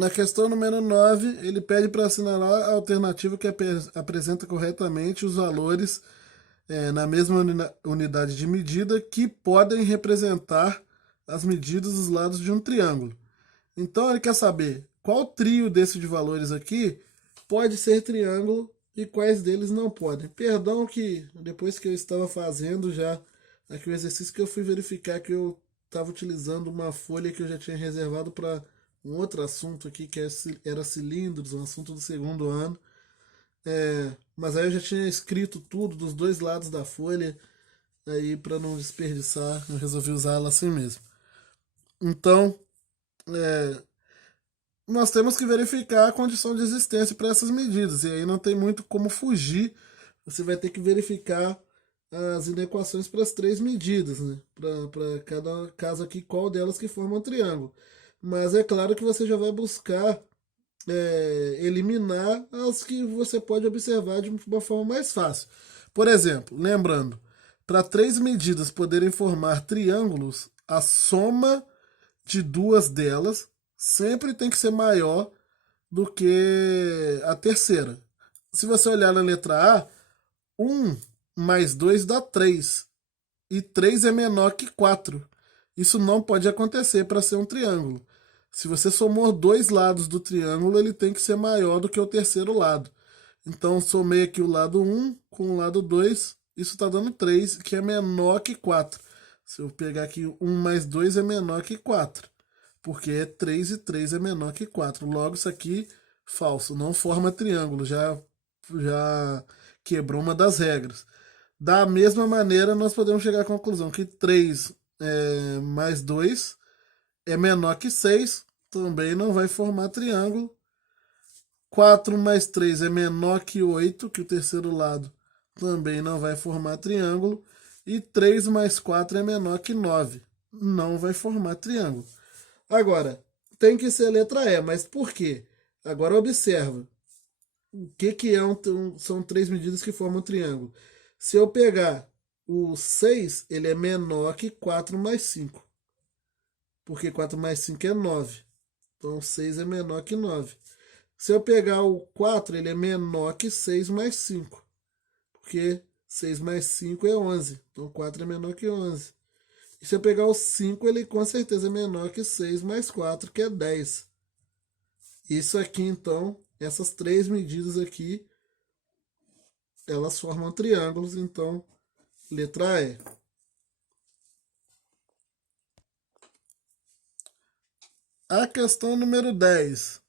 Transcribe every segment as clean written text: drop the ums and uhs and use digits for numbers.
Na questão número 9, ele pede para assinalar a alternativa que apresenta corretamente os valores na mesma unidade de medida que podem representar as medidas dos lados de um triângulo. Então ele quer saber qual trio desse de valores aqui pode ser triângulo e quais deles não podem. Perdão que depois que eu estava fazendo já aqui o exercício que eu fui verificar que eu estava utilizando uma folha que eu já tinha reservado para um outro assunto aqui que era cilindros, um assunto do segundo ano. Mas aí eu já tinha escrito tudo dos dois lados da folha, aí para não desperdiçar, eu resolvi usá-la assim mesmo. Então, é, nós temos que verificar a condição de existência para essas medidas, e aí não tem muito como fugir, você vai ter que verificar as inequações para as três medidas, né? Para cada caso aqui, qual delas que forma um triângulo. Mas é claro que você já vai buscar eliminar as que você pode observar de uma forma mais fácil. Por exemplo, lembrando, para três medidas poderem formar triângulos, a soma de duas delas sempre tem que ser maior do que a terceira. Se você olhar na letra A, 1 mais 2 dá 3. E 3 é menor que 4. Isso não pode acontecer para ser um triângulo. Se você somou dois lados do triângulo, ele tem que ser maior do que o terceiro lado. Então, somei aqui o lado 1 com o lado 2, isso está dando 3, que é menor que 4. Se eu pegar aqui 1 mais 2 é menor que 4, porque é 3 e 3 é menor que 4. Logo, isso aqui, falso, não forma triângulo, já quebrou uma das regras. Da mesma maneira, nós podemos chegar à conclusão que 3 mais 2 é menor que 6, também não vai formar triângulo. 4 mais 3 é menor que 8, que o terceiro lado também não vai formar triângulo. E 3 mais 4 é menor que 9, não vai formar triângulo. Agora, tem que ser a letra E, mas por quê? Agora observa. O que é são três medidas que formam um triângulo. Se eu pegar o 6, ele é menor que 4 mais 5. Porque 4 mais 5 é 9. Então 6 é menor que 9. Se eu pegar o 4, ele é menor que 6 mais 5. Porque 6 mais 5 é 11. Então 4 é menor que 11. E se eu pegar o 5, ele com certeza é menor que 6 mais 4, que é 10. Isso aqui, então, essas três medidas aqui, elas formam triângulos, então, letra E. A questão número 10.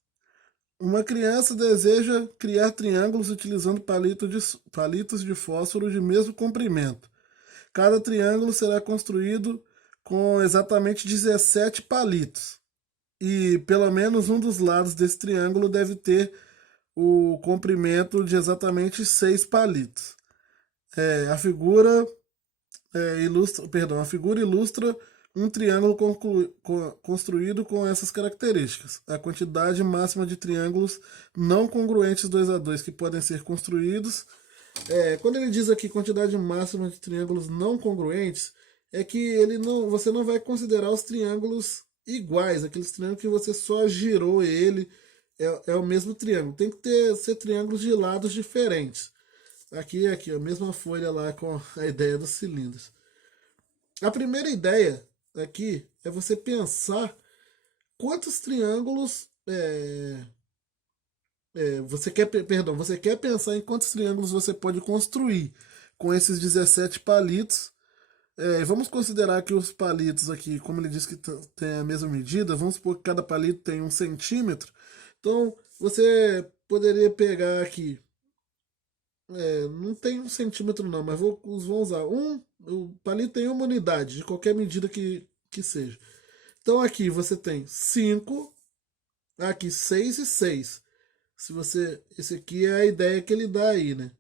Uma criança deseja criar triângulos utilizando palitos de fósforo de mesmo comprimento. Cada triângulo será construído com exatamente 17 palitos. E pelo menos um dos lados desse triângulo deve ter o comprimento de exatamente 6 palitos. A figura a figura ilustra um triângulo construído com essas características. A quantidade máxima de triângulos não congruentes 2 a 2 que podem ser construídos. Quando ele diz aqui quantidade máxima de triângulos não congruentes, é que você não vai considerar os triângulos iguais, aqueles triângulos que você só girou ele, é o mesmo triângulo. Tem que ser triângulos de lados diferentes. Aqui, a mesma folha lá com a ideia dos cilindros. A primeira ideia aqui é você pensar quantos triângulos você quer pensar em quantos triângulos você pode construir com esses 17 palitos. Vamos considerar que os palitos aqui, como ele diz que tem a mesma medida, vamos supor que cada palito tem 1 centímetro. Então você poderia pegar aqui, não tem 1 centímetro não, mas vamos usar o palito tem uma unidade, de qualquer medida que seja. Então aqui você tem 5, aqui 6 e 6. Esse aqui é a ideia que ele dá aí, né?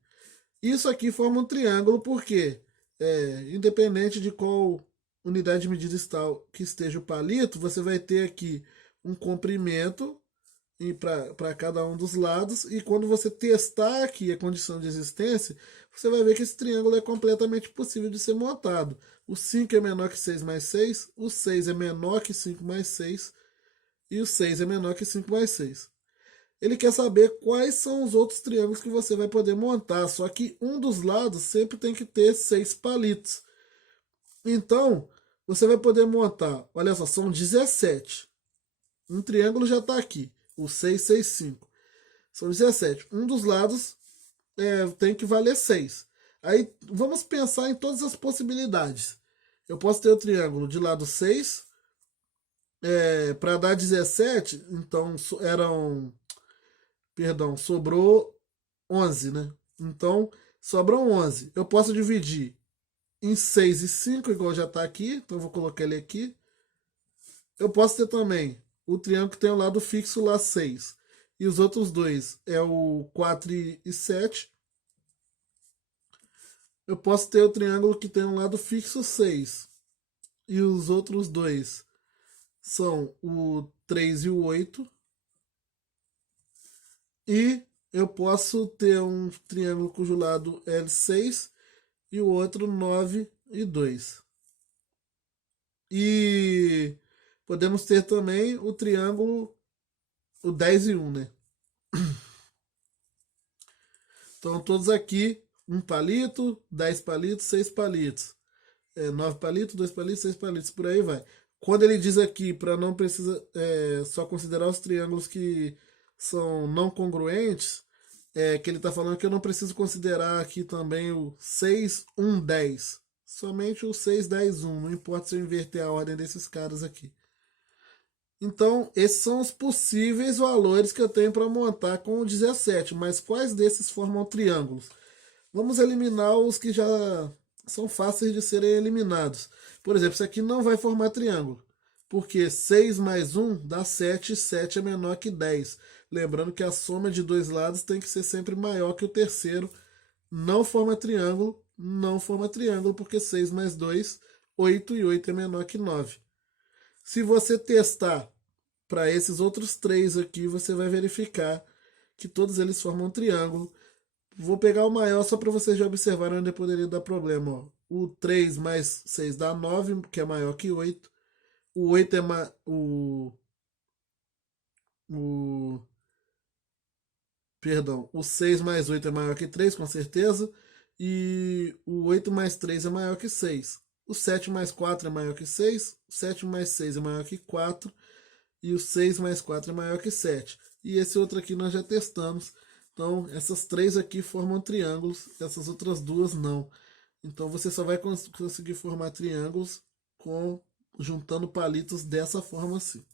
Isso aqui forma um triângulo porque, independente de qual unidade de medida que esteja o palito, você vai ter aqui um comprimento para cada um dos lados, e quando você testar aqui a condição de existência, você vai ver que esse triângulo é completamente possível de ser montado. O 5 é menor que 6 mais 6, o 6 é menor que 5 mais 6, e o 6 é menor que 5 mais 6. Ele quer saber quais são os outros triângulos que você vai poder montar, só que um dos lados sempre tem que ter 6 palitos. Então, você vai poder montar, olha só, são 17. Um triângulo já está aqui, o 6, 6, 5. São 17. Um dos lados tem que valer 6. Aí, vamos pensar em todas as possibilidades. Eu posso ter o triângulo de lado 6, para dar 17, então sobrou 11, né? Então, sobram 11. Eu posso dividir em 6 e 5, igual já está aqui, então eu vou colocar ele aqui. Eu posso ter também o triângulo que tem o lado fixo lá 6. E os outros dois é o 4 e 7. Eu posso ter o triângulo que tem um lado fixo 6. E os outros dois são o 3 e o 8. E eu posso ter um triângulo cujo lado é 6 e o outro 9 e 2. E podemos ter também o triângulo, o 10 e 1, né? Então todos aqui, um palito, 10 palitos, 6 palitos. 9 palitos, 2 palitos, 6 palitos, por aí vai. Quando ele diz aqui para não precisa só considerar os triângulos que são não congruentes, que ele está falando que eu não preciso considerar aqui também o 6, 1, 10. Somente o 6, 10, 1. Não importa se eu inverter a ordem desses caras aqui. Então, esses são os possíveis valores que eu tenho para montar com o 17. Mas quais desses formam triângulos? Vamos eliminar os que já são fáceis de serem eliminados. Por exemplo, isso aqui não vai formar triângulo, porque 6 mais 1 dá 7, e 7 é menor que 10. Lembrando que a soma de dois lados tem que ser sempre maior que o terceiro. Não forma triângulo, não forma triângulo, porque 6 mais 2, 8, e 8 é menor que 9. Se você testar para esses outros três aqui, você vai verificar que todos eles formam triângulo. Vou pegar o maior só para vocês já observarem onde poderia dar problema. Ó. O 3 mais 6 dá 9, que é maior que 8. O 8 é o perdão, o 6 mais 8 é maior que 3, com certeza. E o 8 mais 3 é maior que 6. O 7 mais 4 é maior que 6. O 7 mais 6 é maior que 4. E o 6 mais 4 é maior que 7. E esse outro aqui nós já testamos. Então, essas três aqui formam triângulos, essas outras duas não. Então, você só vai conseguir formar triângulos juntando palitos dessa forma assim.